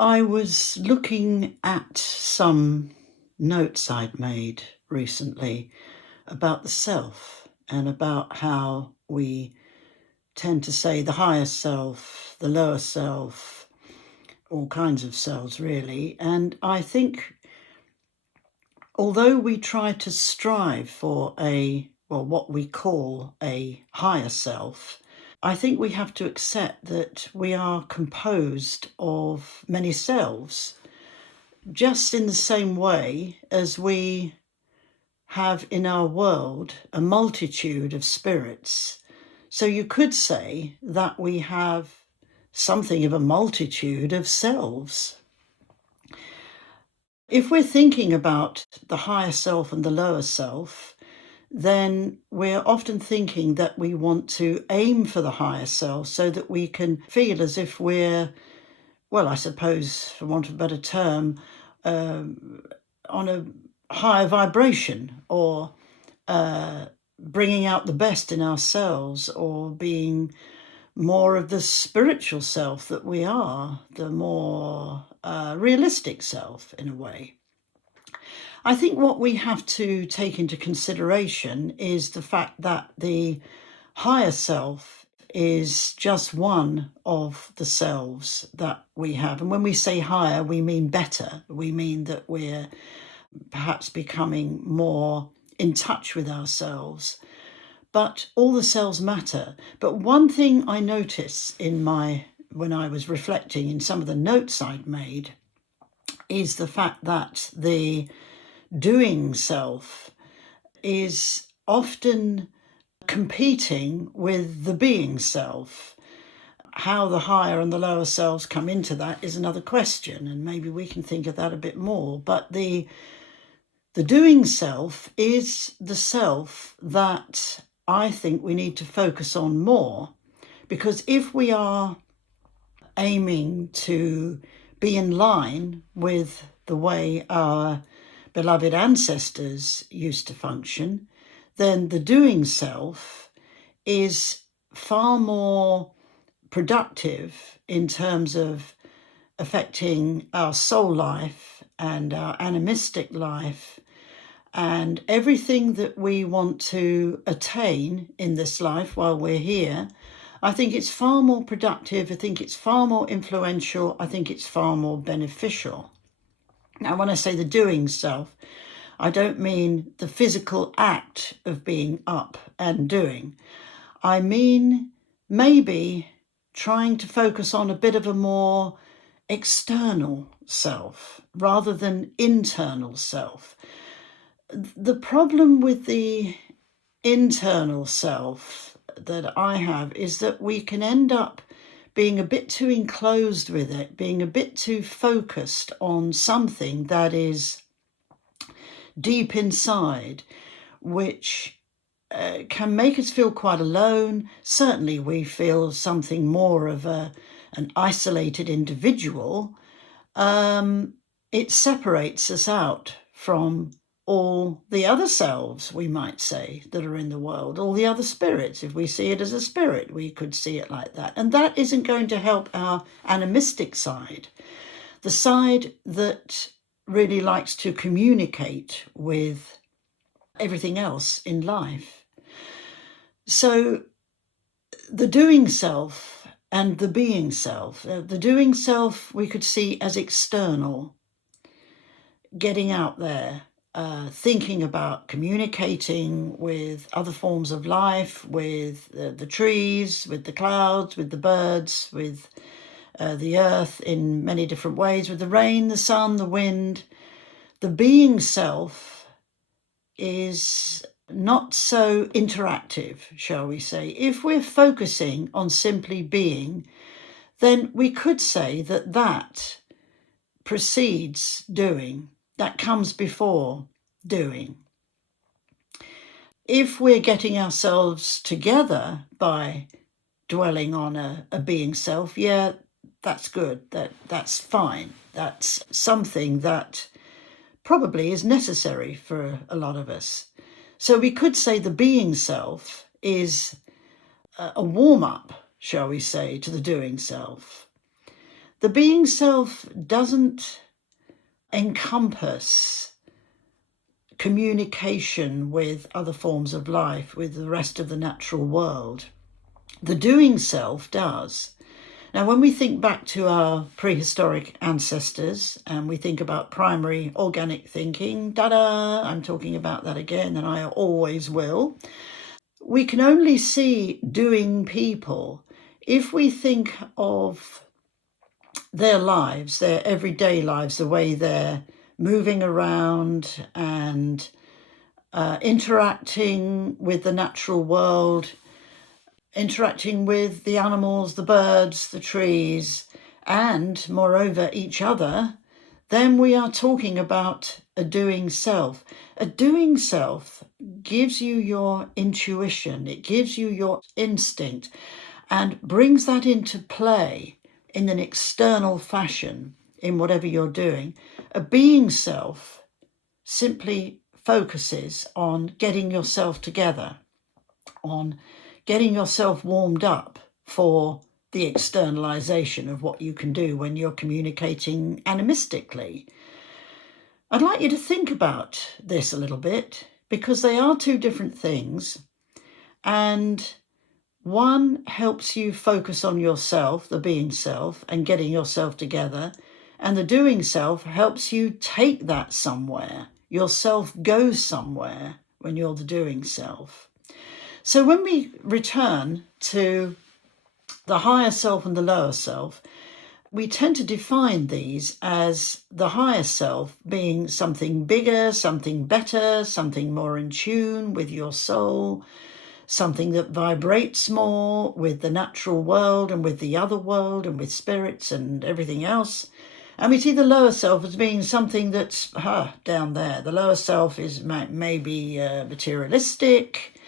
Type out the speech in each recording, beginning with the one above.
I was looking at some notes I'd made recently about the self and about how we tend to say the higher self, the lower self, all kinds of selves, really. And I think although we try to strive for what we call a higher self, I think we have to accept that we are composed of many selves, just in the same way as we have in our world a multitude of spirits. So you could say that we have something of a multitude of selves. If we're thinking about the higher self and the lower self, then we're often thinking that we want to aim for the higher self so that we can feel as if we're, well, I suppose, for want of a better term, on a higher vibration, or bringing out the best in ourselves, or being more of the spiritual self that we are, the more realistic self in a way. I think what we have to take into consideration is the fact that the higher self is just one of the selves that we have. And when we say higher, we mean better. We mean that we're perhaps becoming more in touch with ourselves. But all the selves matter. But one thing I notice when I was reflecting in some of the notes I'd made is the fact that the doing self is often competing with the being self. How the higher and the lower selves come into that is another question, and maybe we can think of that a bit more. But the doing self is the self that I think we need to focus on more, because if we are aiming to be in line with the way our beloved ancestors used to function, then the doing self is far more productive in terms of affecting our soul life and our animistic life and everything that we want to attain in this life while we're here. I think it's far more productive. I think it's far more influential. I think it's far more beneficial. Now, when I say the doing self, I don't mean the physical act of being up and doing. I mean maybe trying to focus on a bit of a more external self rather than internal self. The problem with the internal self that I have is that we can end up being a bit too enclosed with it, being a bit too focused on something that is deep inside, which can make us feel quite alone. Certainly we feel something more of an isolated individual. It separates us out from all the other selves, we might say, that are in the world, all the other spirits. If we see it as a spirit, we could see it like that. And that isn't going to help our animistic side, the side that really likes to communicate with everything else in life. So the doing self and the being self, the doing self we could see as external, getting out there, thinking about communicating with other forms of life, with the trees, with the clouds, with the birds, with the earth in many different ways, with the rain, the sun, the wind. The being self is not so interactive, shall we say. If we're focusing on simply being, then we could say that that precedes doing. That comes before doing. If we're getting ourselves together by dwelling on a being self, yeah, that's good. That's fine. That's something that probably is necessary for a lot of us. So we could say the being self is a warm-up, shall we say, to the doing self. The being self doesn't encompass communication with other forms of life, with the rest of the natural world. The doing self does. Now, when we think back to our prehistoric ancestors and we think about primary organic thinking, I'm talking about that again, and I always will. We can only see doing people if we think of their lives, their everyday lives, the way they're moving around and interacting with the natural world, interacting with the animals, the birds, the trees, and moreover, each other, then we are talking about a doing self. A doing self gives you your intuition, it gives you your instinct, and brings that into play in an external fashion in whatever you're doing. A being self simply focuses on getting yourself together, on getting yourself warmed up for the externalization of what you can do when you're communicating animistically. I'd like you to think about this a little bit, because they are two different things, and one helps you focus on yourself, the being self, and getting yourself together, and the doing self helps you take that somewhere. Yourself goes somewhere when you're the doing self. So when we return to the higher self and the lower self, we tend to define these as the higher self being something bigger, something better, something more in tune with your soul, something that vibrates more with the natural world and with the other world and with spirits and everything else. And we see the lower self as being something that's down there. The lower self is maybe materialistic.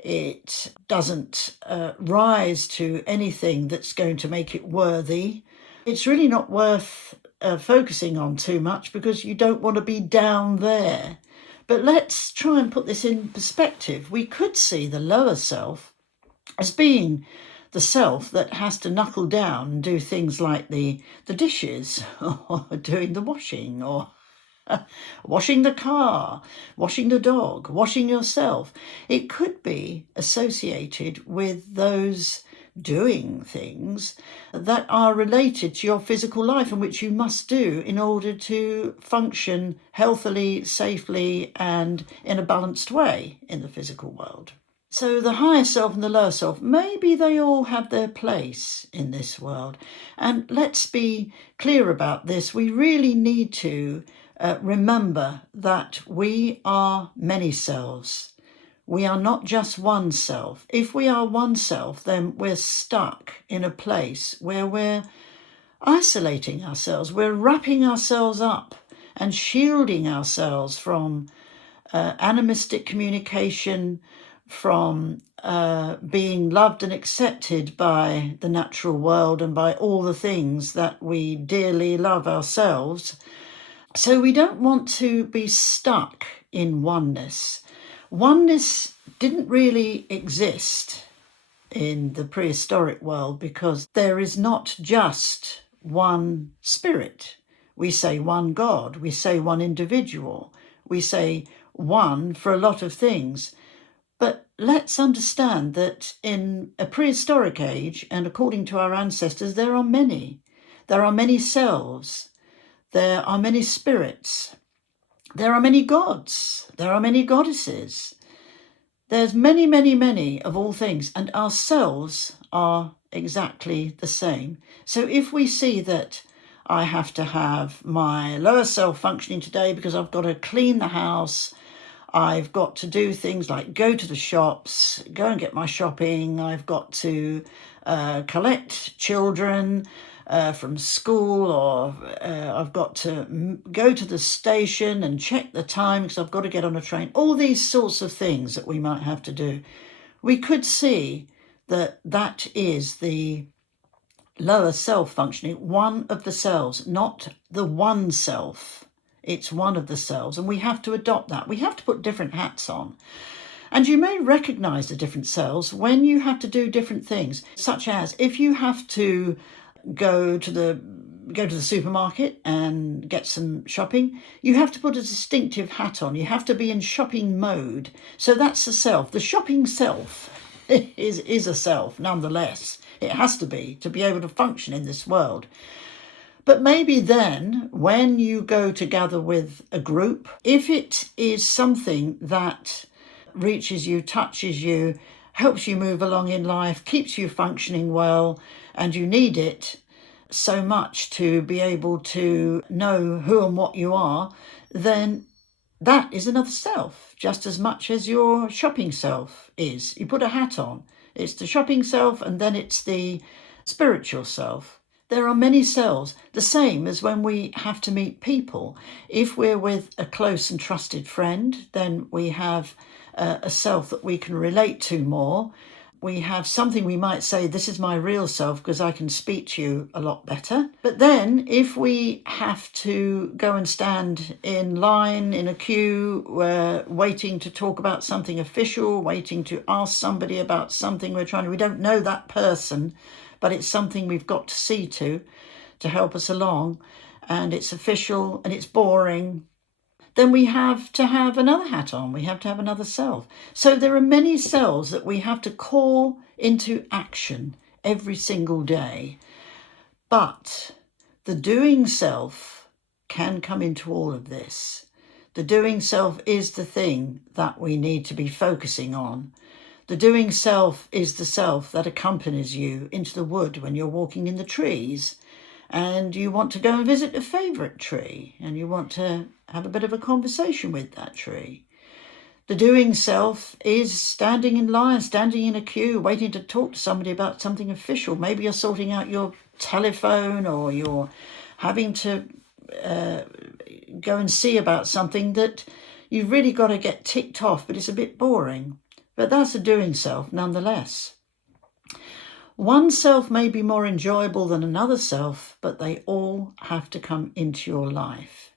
It doesn't rise to anything that's going to make it worthy. It's really not worth focusing on too much, because you don't want to be down there. But let's try and put this in perspective. We could see the lower self as being the self that has to knuckle down and do things like the dishes or doing the washing, or washing the car, washing the dog, washing yourself. It could be associated with those doing things that are related to your physical life and which you must do in order to function healthily, safely, and in a balanced way in the physical world. So the higher self and the lower self, maybe they all have their place in this world. And let's be clear about this. We really need to remember that we are many selves. We are not just one self. If we are one self, then we're stuck in a place where we're isolating ourselves. We're wrapping ourselves up and shielding ourselves from animistic communication, from being loved and accepted by the natural world and by all the things that we dearly love ourselves. So we don't want to be stuck in oneness. Oneness didn't really exist in the prehistoric world, because there is not just one spirit. We say one God, we say one individual, we say one for a lot of things. But let's understand that in a prehistoric age, and according to our ancestors, there are many. There are many selves. There are many spirits. There are many gods. There are many goddesses. There's many, many, many of all things. And ourselves are exactly the same. So if we see that I have to have my lower self functioning today because I've got to clean the house, I've got to do things like go to the shops, go and get my shopping, I've got to collect children from school, or I've got to go to the station and check the time because I've got to get on a train. All these sorts of things that we might have to do. We could see that that is the lower self functioning, one of the selves, not the one self. It's one of the selves, and we have to adopt that. We have to put different hats on. And you may recognize the different selves when you have to do different things, such as if you have to go to the go to the supermarket and get some shopping, you have to put a distinctive hat on. You have to be in shopping mode. So that's the self. The shopping self is a self, nonetheless. It has to be able to function in this world. But maybe then, when you go to gather with a group, if it is something that reaches you, touches you, helps you move along in life, keeps you functioning well, and you need it so much to be able to know who and what you are, then that is another self, just as much as your shopping self is. You put a hat on. It's the shopping self, and then it's the spiritual self. There are many selves, the same as when we have to meet people. If we're with a close and trusted friend, then we have a self that we can relate to more. We have something we might say, this is my real self because I can speak to you a lot better. But then if we have to go and stand in line, in a queue, waiting to talk about something official, waiting to ask somebody about something we don't know that person, but it's something we've got to see to help us along, and it's official and it's boring, then we have to have another hat on. We have to have another self. So there are many selves that we have to call into action every single day. But the doing self can come into all of this. The doing self is the thing that we need to be focusing on. The doing self is the self that accompanies you into the wood when you're walking in the trees and you want to go and visit a favourite tree and you want to have a bit of a conversation with that tree. The doing self is standing in line, standing in a queue, waiting to talk to somebody about something official. Maybe you're sorting out your telephone, or you're having to go and see about something that you've really got to get ticked off, but it's a bit boring. But that's a doing self nonetheless. One self may be more enjoyable than another self, but they all have to come into your life.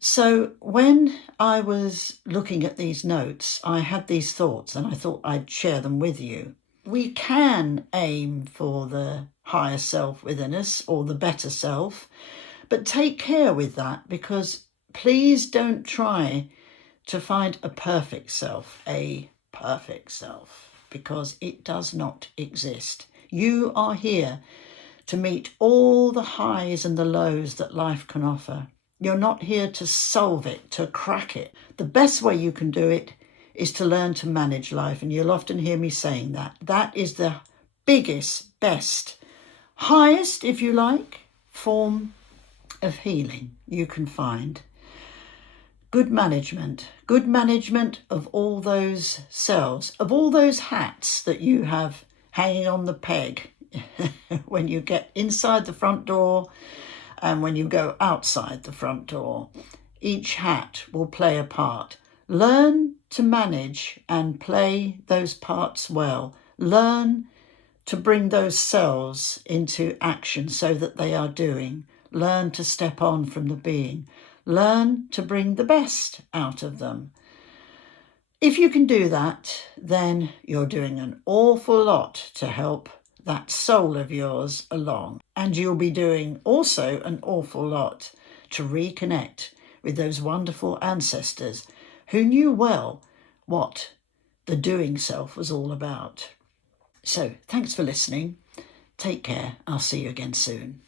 So when I was looking at these notes, I had these thoughts and I thought I'd share them with you. We can aim for the higher self within us, or the better self, but take care with that, because please don't try to find a perfect self, because it does not exist. You are here to meet all the highs and the lows that life can offer. You're not here to solve it, to crack it. The best way you can do it is to learn to manage life, and you'll often hear me saying that. That is the biggest, best, highest, if you like, form of healing you can find. Good management of all those selves, of all those hats that you have hanging on the peg when you get inside the front door and when you go outside the front door. Each hat will play a part. Learn to manage and play those parts well. Learn to bring those selves into action so that they are doing. Learn to step on from the being. Learn to bring the best out of them. If you can do that, then you're doing an awful lot to help that soul of yours along. And you'll be doing also an awful lot to reconnect with those wonderful ancestors who knew well what the doing self was all about. So thanks for listening. Take care. I'll see you again soon.